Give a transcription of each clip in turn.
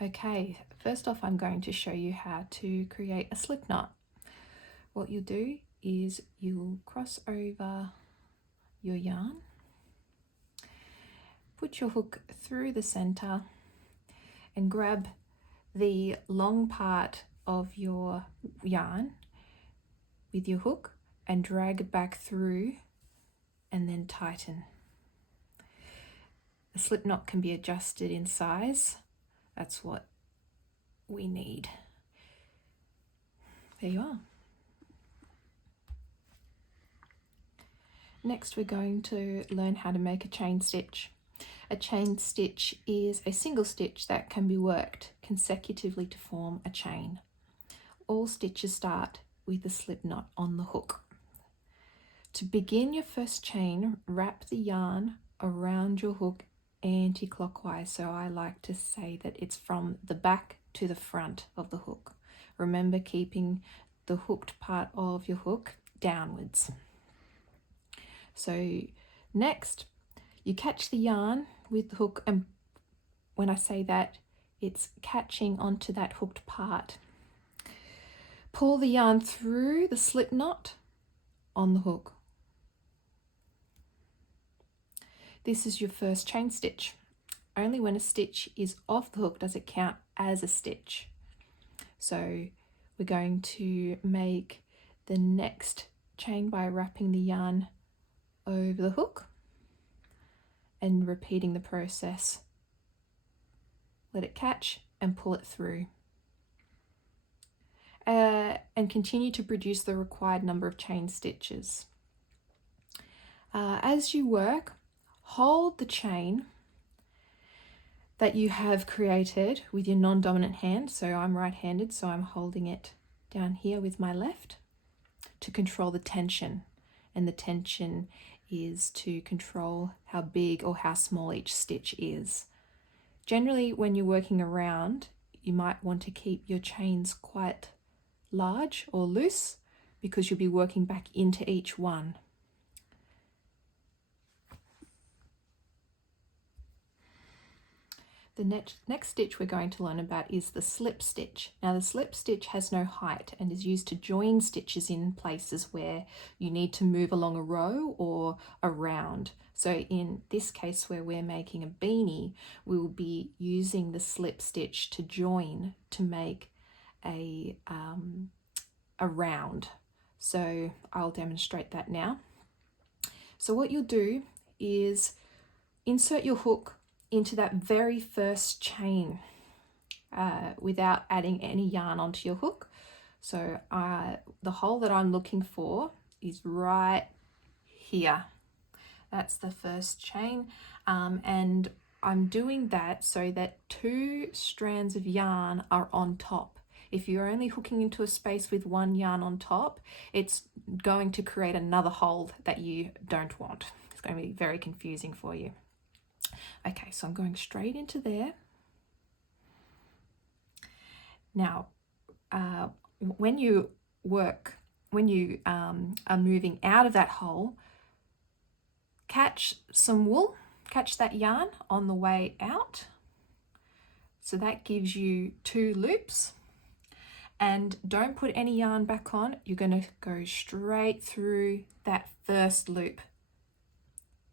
Okay, first off I'm going to show you how to create a slip knot. What you'll do is you'll cross over your yarn, put your hook through the center and grab the long part of your yarn with your hook and drag it back through and then tighten. The slip knot can be adjusted in size. That's what we need. There you are. Next we're going to learn how to make a chain stitch. A chain stitch is a single stitch that can be worked consecutively to form a chain. All stitches start with a slip knot on the hook. To begin your first chain, wrap the yarn around your hook anti-clockwise. So I like to say that it's from the back to the front of the hook. Remember, keeping the hooked part of your hook downwards. So next, you catch the yarn with the hook, and when I say that, it's catching onto that hooked part. Pull the yarn through the slip knot on the hook. This is your first chain stitch. Only when a stitch is off the hook does it count as a stitch. So we're going to make the next chain by wrapping the yarn over the hook and repeating the process. Let it catch and pull it through. And continue to produce the required number of chain stitches. As you work, hold the chain that you have created with your non-dominant hand. So I'm right-handed, so I'm holding it down here with my left to control the tension. And the tension is to control how big or how small each stitch is. Generally, when you're working around, you might want to keep your chains quite large or loose because you'll be working back into each one. The next stitch we're going to learn about is the slip stitch. Now the slip stitch has no height and is used to join stitches in places where you need to move along a row or around. So in this case where we're making a beanie, we will be using the slip stitch to join to make a round. So I'll demonstrate that now. So what you'll do is insert your hook into that very first chain without adding any yarn onto your hook. So the hole that I'm looking for is right here. That's the first chain, and I'm doing that so that 2 strands of yarn are on top. If you're only hooking into a space with 1 yarn on top, it's going to create another hole that you don't want. It's going to be very confusing for you. Okay, so I'm going straight into there. Now, when you are moving out of that hole, catch some wool, catch that yarn on the way out. So that gives you 2 loops. And don't put any yarn back on. You're going to go straight through that first loop.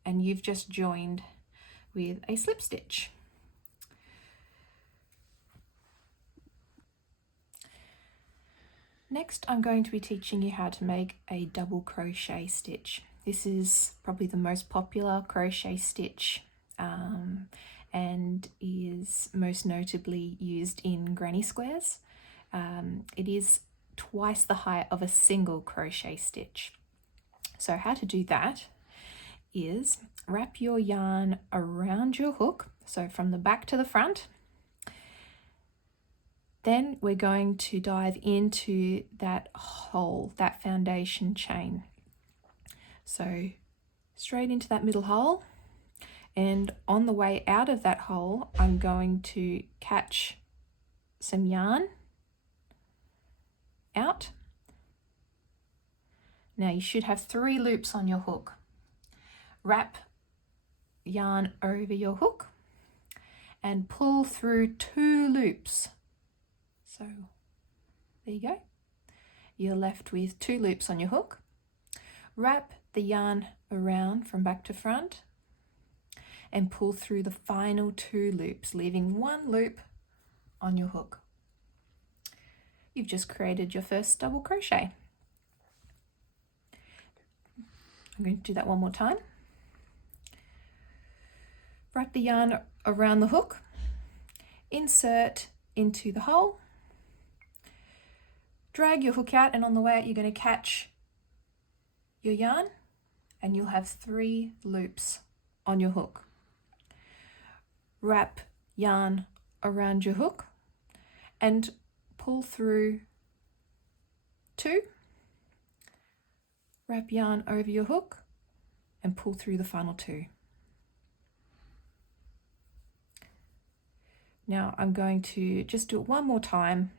And you've just joined with a slip stitch. Next, I'm going to be teaching you how to make a double crochet stitch. This is probably the most popular crochet stitch and is most notably used in granny squares. It is twice the height of a single crochet stitch. So how to do that is wrap your yarn around your hook, so from the back to the front. Then we're going to dive into that hole, that foundation chain. So straight into that middle hole, and on the way out of that hole, I'm going to catch some yarn out. Now you should have 3 loops on your hook. Wrap yarn over your hook and pull through 2 loops. So there you go. You're left with 2 loops on your hook. Wrap the yarn around from back to front and pull through the final 2 loops, leaving 1 loop on your hook. You've just created your first double crochet. I'm going to do that one more time. Wrap the yarn around the hook, insert into the hole, drag your hook out, and on the way out you're going to catch your yarn and you'll have 3 loops on your hook. Wrap yarn around your hook and pull through 2, wrap yarn over your hook and pull through the final 2. Now I'm going to just do it one more time.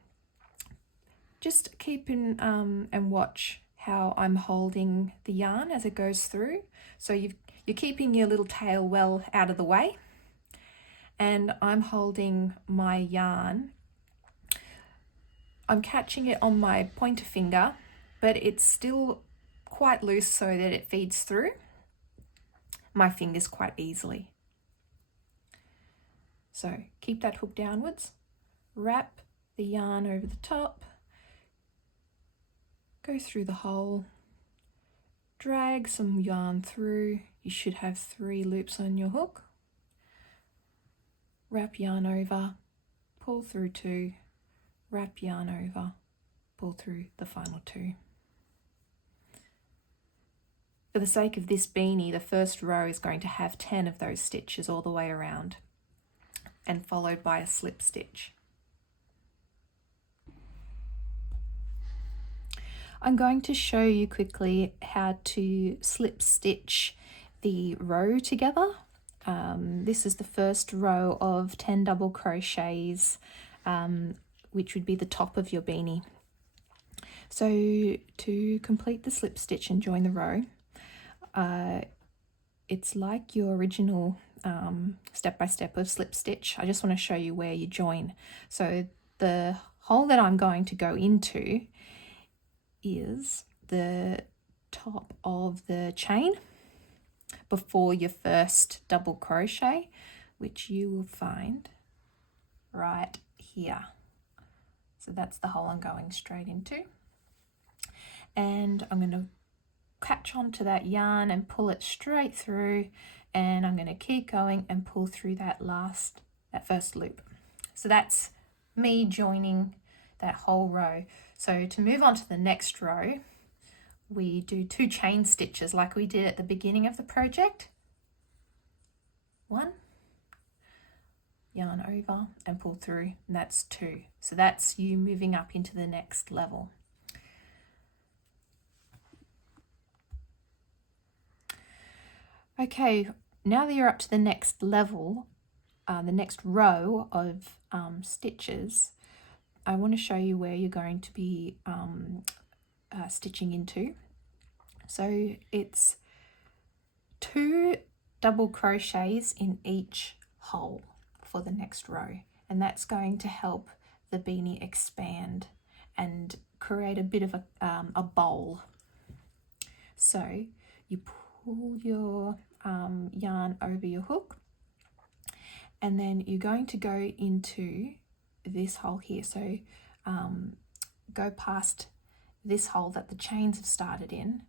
Just keep in and watch how I'm holding the yarn as it goes through. So you're keeping your little tail well out of the way, and I'm holding my yarn. I'm catching it on my pointer finger, but it's still quite loose so that it feeds through my fingers quite easily. So keep that hook downwards, wrap the yarn over the top, go through the hole, drag some yarn through. You should have 3 loops on your hook. Wrap yarn over, pull through 2, wrap yarn over, pull through the final 2. For the sake of this beanie, the first row is going to have 10 of those stitches all the way around, and followed by a slip stitch. I'm going to show you quickly how to slip stitch the row together. This is the first row of 10 double crochets, which would be the top of your beanie. So to complete the slip stitch and join the row, it's like your original step-by-step of slip stitch. I just want to show you where you join. So the hole that I'm going to go into is the top of the chain before your first double crochet, which you will find right here. So that's the hole I'm going straight into, and I'm going to catch onto that yarn and pull it straight through, and I'm going to keep going and pull through that first loop. So that's me joining that whole row. So to move on to the next row, we do 2 chain stitches like we did at the beginning of the project. 1, yarn over and pull through, and that's 2. So that's you moving up into the next level. Okay, now that you're up to the next level, the next row of stitches, I want to show you where you're going to be stitching into. So it's 2 double crochets in each hole for the next row, and that's going to help the beanie expand and create a bit of a bowl. So you pull your yarn over your hook, and then you're going to go into this hole here. So go past this hole that the chains have started in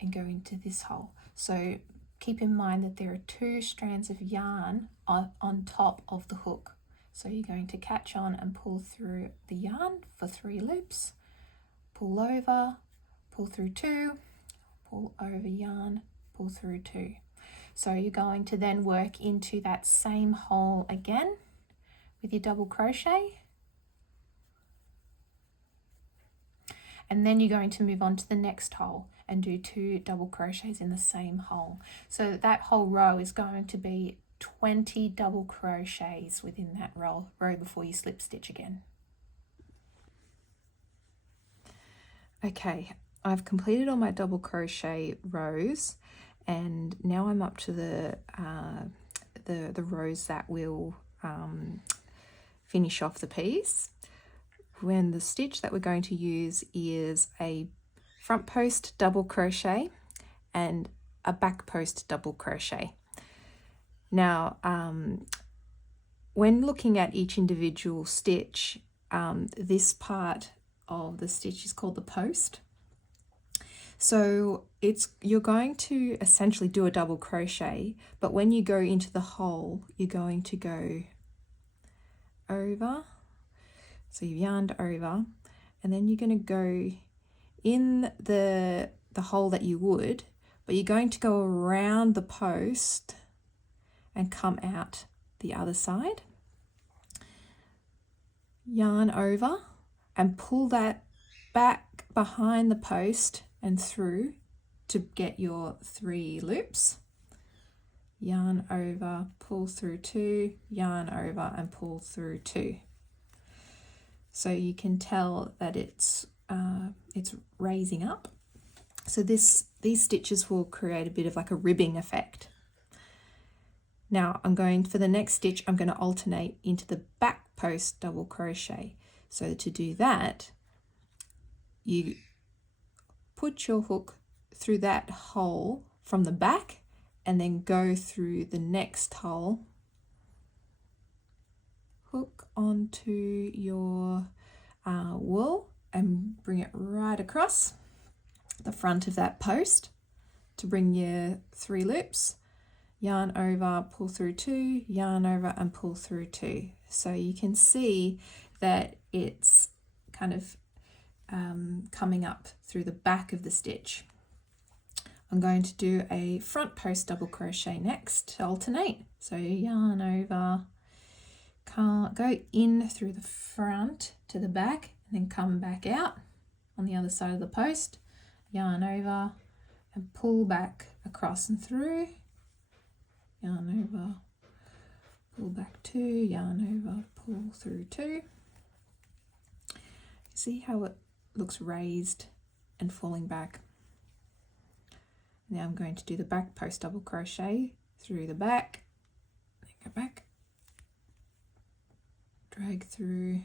and go into this hole. So keep in mind that there are 2 strands of yarn on top of the hook. So you're going to catch on and pull through the yarn for 3 loops, pull over, pull through 2, pull over yarn, pull through 2. So you're going to then work into that same hole again with your double crochet, and then you're going to move on to the next hole and do 2 double crochets in the same hole. So that whole row is going to be 20 double crochets within that row before you slip stitch again. Okay, I've completed all my double crochet rows, and now I'm up to the rows that will finish off the piece. When the stitch that we're going to use is a front post double crochet and a back post double crochet. Now, when looking at each individual stitch, this part of the stitch is called the post. So you're going to essentially do a double crochet, but when you go into the hole, you're going to go over. So you've yarned over, and then you're going to go in the hole that you would, but you're going to go around the post and come out the other side. Yarn over and pull that back behind the post and through to get your 3 loops. Yarn over, pull through 2, yarn over and pull through 2. So you can tell that it's raising up. So these stitches will create a bit of like a ribbing effect. Now for the next stitch, I'm going to alternate into the back post double crochet. So to do that, you put your hook through that hole from the back and then go through the next hole, hook onto your wool and bring it right across the front of that post to bring your 3 loops, yarn over, pull through 2, yarn over and pull through 2. So you can see that it's kind of coming up through the back of the stitch. I'm going to do a front post double crochet next to alternate. So yarn over, go in through the front to the back and then come back out on the other side of the post, yarn over and pull back across and through, yarn over, pull back 2, yarn over, pull through 2. See how it looks raised and falling back. Now I'm going to do the back post double crochet through the back, then go back, drag through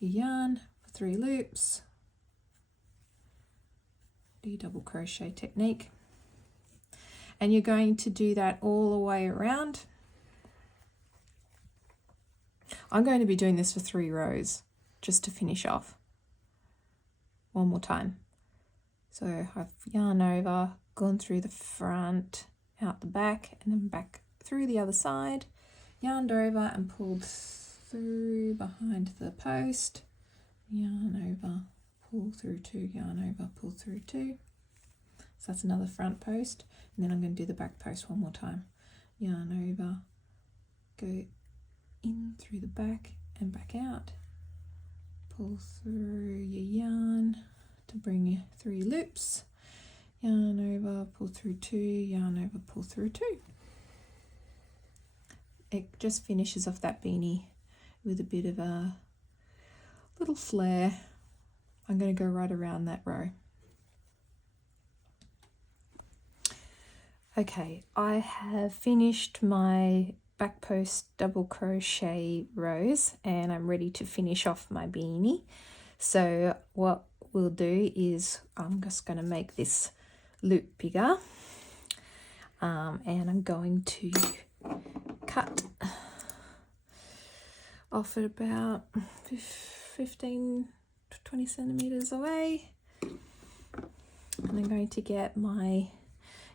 your yarn for 3 loops, do your double crochet technique, and you're going to do that all the way around. I'm going to be doing this for 3 rows just to finish off. One more time. So I've yarn over, gone through the front, out the back, and then back through the other side, yarned over and pulled through behind the post, yarn over, pull through 2, yarn over, pull through 2. So that's another front post, and then I'm going to do the back post one more time. Yarn over, go in through the back and back out, pull through your yarn to bring you 3 loops, yarn over, pull through 2, yarn over, pull through 2. It just finishes off that beanie with a bit of a little flare. I'm going to go right around that row. Okay, I have finished my back post double crochet rows and I'm ready to finish off my beanie. So what we'll do is I'm just going to make this loop bigger, and I'm going to cut off at about 15 to 20 centimeters away, and I'm going to get my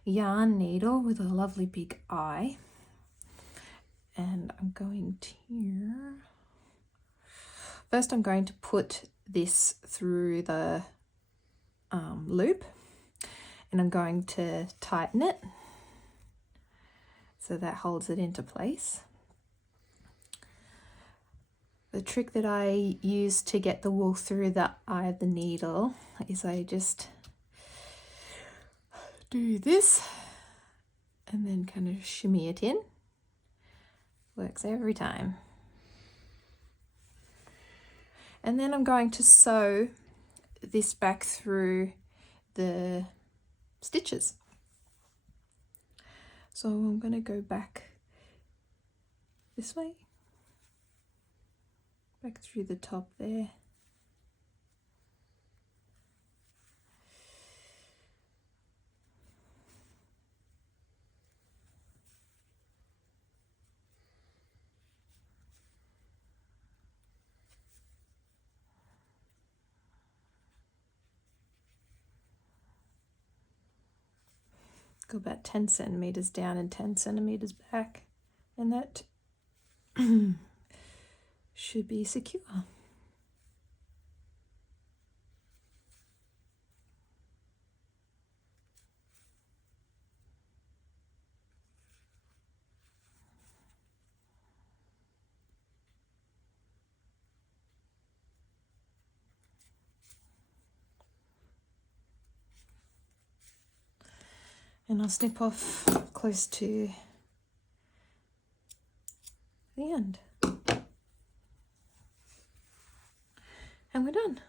yarn needle with a lovely big eye, and I'm going to first I'm going to put this through the loop, and I'm going to tighten it so that holds it into place. The trick that I use to get the wool through the eye of the needle is I just do this and then kind of shimmy it in. Works every time. And then I'm going to sew this back through the stitches. So I'm going to go back this way back through the top there. Go about 10 centimeters down and 10 centimeters back, and that should be secure. And I'll snip off close to the end. And we're done.